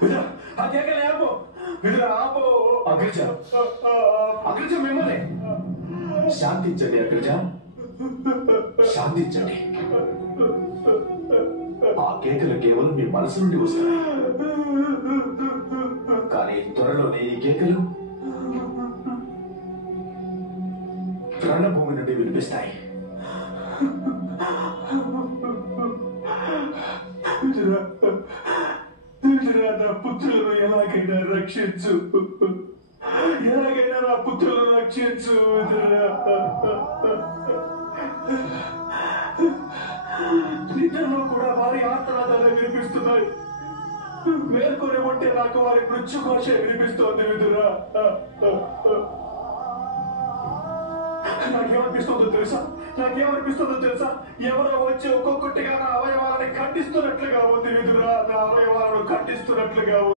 విదురా ఆ కేకలే ఆపు. విదురా ఆపు. అగ్రజ అగ్రజ మిమ్మల్ని శాంతించండి. అగ్రజ శాంతించండి. ఆ కేకలు కేవలం మీ మనసు నుండి వస్తాయి, కానీ త్వరలోనే ఈ కేకలు రణభూమి నుండి వినిపిస్తాయి. నా పుత్రులను ఎలాగైనా రక్షించు, ఎలాగైనా నా పుత్రులను రక్షించు. నిద్రలో కూడా వారి ఆర్తనాదాలు వినిపిస్తున్నాయి. మేల్కొని ఉంటే నాకు వారి మృత్యుఘోష వినిపిస్తోంది. విదురా నాకేమనిపిస్తుందో తెలుసా? ఎవరో వచ్చి ఒక్కొక్కటిగా నా అవయవాలని ఖండిస్తున్నట్లుగా ఉంది. విదురా నా అవయవాలను ఖండిస్తున్నట్లుగా ఉంది.